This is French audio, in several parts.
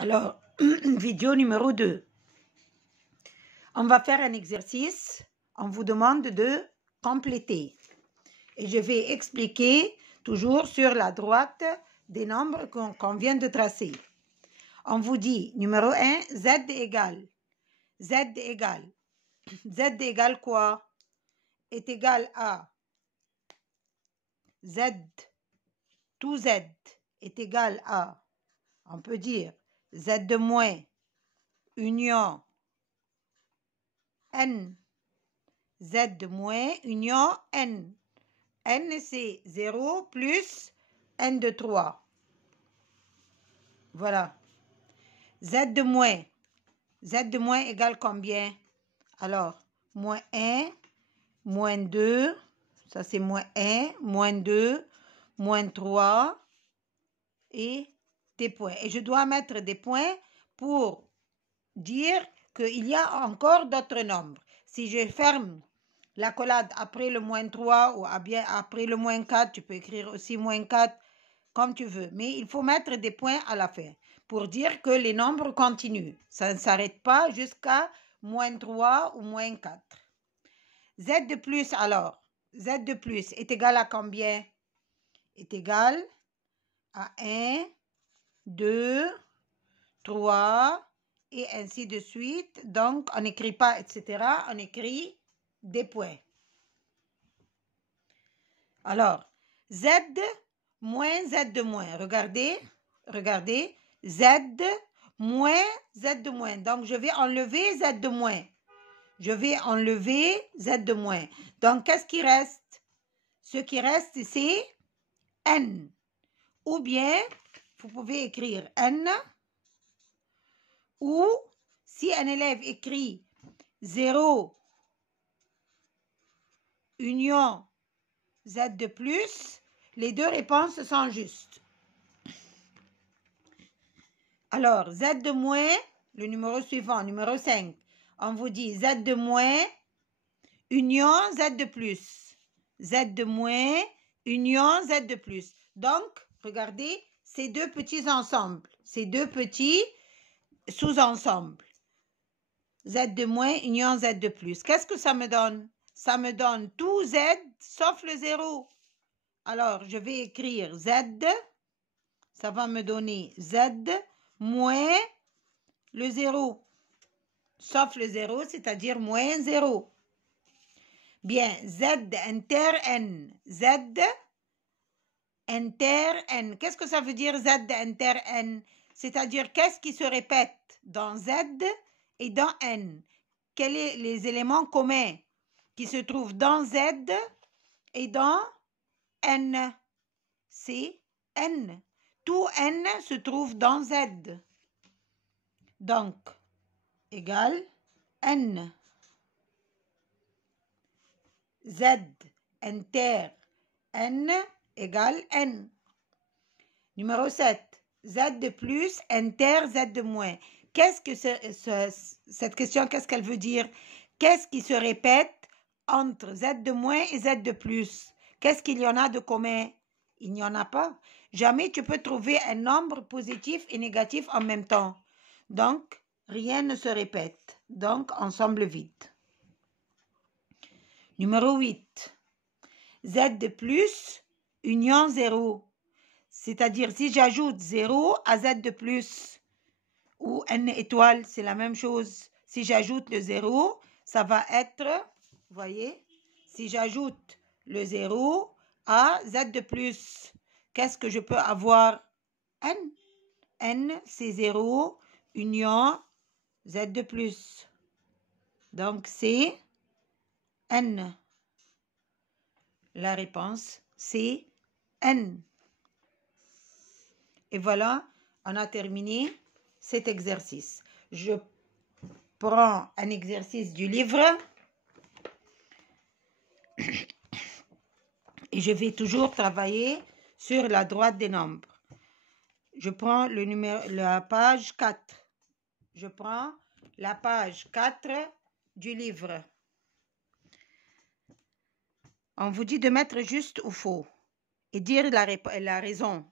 Alors, vidéo numéro 2. On va faire un exercice. On vous demande de compléter. Et je vais expliquer toujours sur la droite des nombres qu'on vient de tracer. On vous dit, numéro 1, Z égale. Z égale. Z égale quoi? Est égal à Z. Tout Z est égal à, on peut dire, Z de moins, union N. Z de moins, union N. N, c'est 0 plus N de 3. Voilà. Z de moins. Z de moins égale combien? Alors, moins 1, moins 2, ça c'est moins 1, moins 2, moins 3 et des points. Et je dois mettre des points pour dire qu'il y a encore d'autres nombres. Si je ferme l'accolade après le moins 3 ou bien après le moins 4, tu peux écrire aussi moins 4, comme tu veux. Mais il faut mettre des points à la fin pour dire que les nombres continuent. Ça ne s'arrête pas jusqu'à moins 3 ou moins 4. Z de plus alors. Z de plus est égal à combien? Est égal à 1, 2, 3 et ainsi de suite. Donc, on n'écrit pas etc. On écrit des points. Alors, Z moins Z de moins. Regardez, regardez. Z moins Z de moins. Donc, je vais enlever Z de moins. Je vais enlever Z de moins. Donc, qu'est-ce qui reste? Ce qui reste, c'est N. Ou bien, vous pouvez écrire N. Ou, si un élève écrit 0 union Z de plus, les deux réponses sont justes. Alors, Z de moins, le numéro suivant, numéro 5, on vous dit Z de moins, union Z de plus. Z de moins, union Z de plus. Donc, regardez, ces deux petits ensembles, ces deux petits sous-ensembles. Z de moins, union Z de plus. Qu'est-ce que ça me donne? Ça me donne tout Z sauf le 0. Alors, je vais écrire Z, ça va me donner Z moins le 0, sauf le 0, c'est-à-dire moins 0. Bien, Z inter N. Z inter N. Qu'est-ce que ça veut dire Z inter N? C'est-à-dire qu'est-ce qui se répète dans Z et dans N? Quels sont les éléments communs qui se trouvent dans Z et dans N? C'est N. Tout N se trouve dans Z. Donc, égale N. Z inter N égale N. Numéro 7. Z de plus inter Z de moins. Qu'est-ce que cette question, qu'est-ce qu'elle veut dire? Qu'est-ce qui se répète entre Z de moins et Z de plus? Qu'est-ce qu'il y en a de commun? Il n'y en a pas. Jamais tu peux trouver un nombre positif et négatif en même temps. Donc, rien ne se répète. Donc, ensemble vide. Numéro 8. Z de plus, union 0. C'est-à-dire, si j'ajoute 0 à Z de plus, ou N étoile, c'est la même chose. Si j'ajoute le 0, ça va être, vous voyez, si j'ajoute le 0 à Z de plus, qu'est-ce que je peux avoir? N. N, c'est 0, union Z de plus. Donc, c'est N. La réponse, c'est N. Et voilà, on a terminé cet exercice. Je prends un exercice du livre et je vais toujours travailler sur la droite des nombres. Je prends la page 4. Je prends la page 4 du livre. On vous dit de mettre juste ou faux et dire la raison.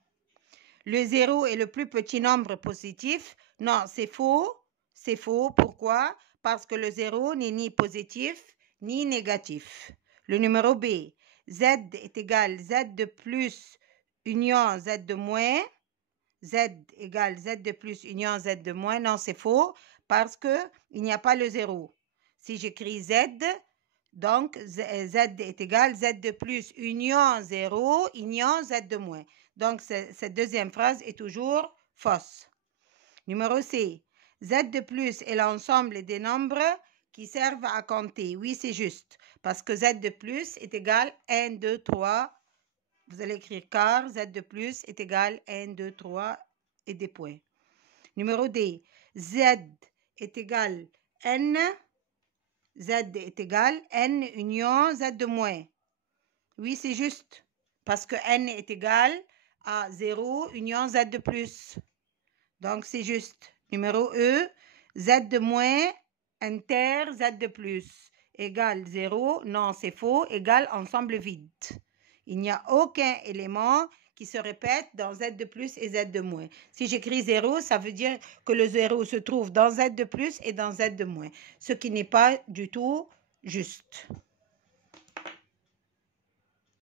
Le 0 est le plus petit nombre positif. Non, c'est faux. C'est faux. Pourquoi? Parce que le 0 n'est ni positif ni négatif. Le numéro B. Z est égal Z de plus union Z de moins. Z égale Z de plus union Z de moins. Non, c'est faux parce qu'il n'y a pas le 0. Si j'écris Z, donc Z est égal Z de plus union 0 union Z de moins. Donc, cette deuxième phrase est toujours fausse. Numéro C. Z de plus est l'ensemble des nombres qui servent à compter. Oui, c'est juste parce que Z de plus est égal 1, 2, 3. Vous allez écrire car Z de plus est égal 1, 2, 3 et des points. Numéro D. Z est égal N. Z est égal N union Z de moins. Oui, c'est juste parce que N est égal à 0 union Z de plus. Donc, c'est juste. Numéro E. Z de moins inter Z de plus égale 0. Non, c'est faux. Égale ensemble vide. Il n'y a aucun élément qui se répète dans Z de plus et Z de moins. Si j'écris 0, ça veut dire que le 0 se trouve dans Z de plus et dans Z de moins, ce qui n'est pas du tout juste.